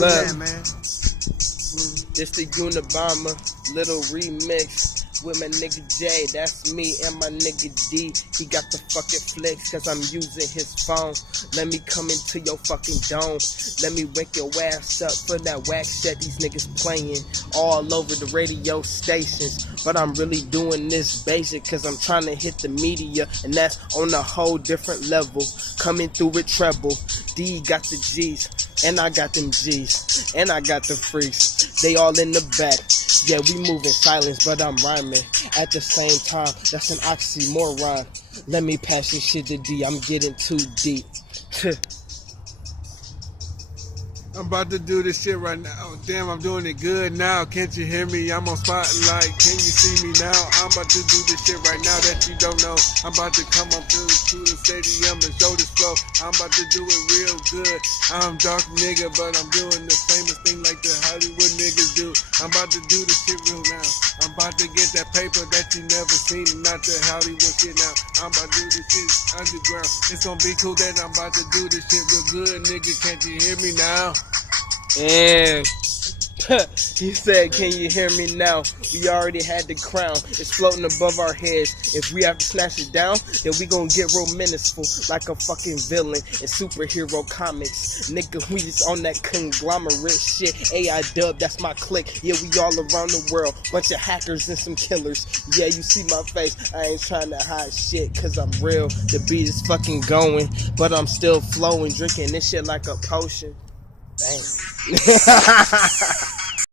Look, this the Unabomber little remix with my nigga J. That's me and my nigga D. He got the fucking flicks cause I'm using his phone. Let me come into your fucking dome. Let me wake your ass up for that whack shit these niggas playing all over the radio stations. But I'm really doing this basic cause I'm trying to hit the media, and that's on a whole different level. Coming through with treble. D got the G's, and I got them G's, and I got the freaks. They all in the back. Yeah, we move in silence, but I'm rhyming at the same time. That's an oxymoron. Let me pass this shit to D. I'm getting too deep. I'm about to do this shit right now. Oh, damn, I'm doing it good now. Can't you hear me? I'm on Spotlight. Can you see me now? I'm about to do this shit right now that you don't know. I'm about to come up to the stadium and show this flow. I'm about to do it real good. I'm dark nigga, but I'm doing the famous thing like the Hollywood niggas do. I'm about to do this shit real now. I'm about to get that paper that you never seen, not the Hollywood shit now. I'm about to do this shit underground. It's gonna be cool that I'm about to do this shit real good, nigga. Can't you hear me now? And he said, can you hear me now? We already had the crown. It's floating above our heads. If we have to snatch it down, then we gon' get real menaceful like a fucking villain in superhero comics. Nigga, we just on that conglomerate shit. AI dub, that's my clique. Yeah, we all around the world. Bunch of hackers and some killers. Yeah, you see my face. I ain't trying to hide shit cause I'm real. The beat is fucking going, but I'm still flowing. Drinking this shit like a potion. Dang.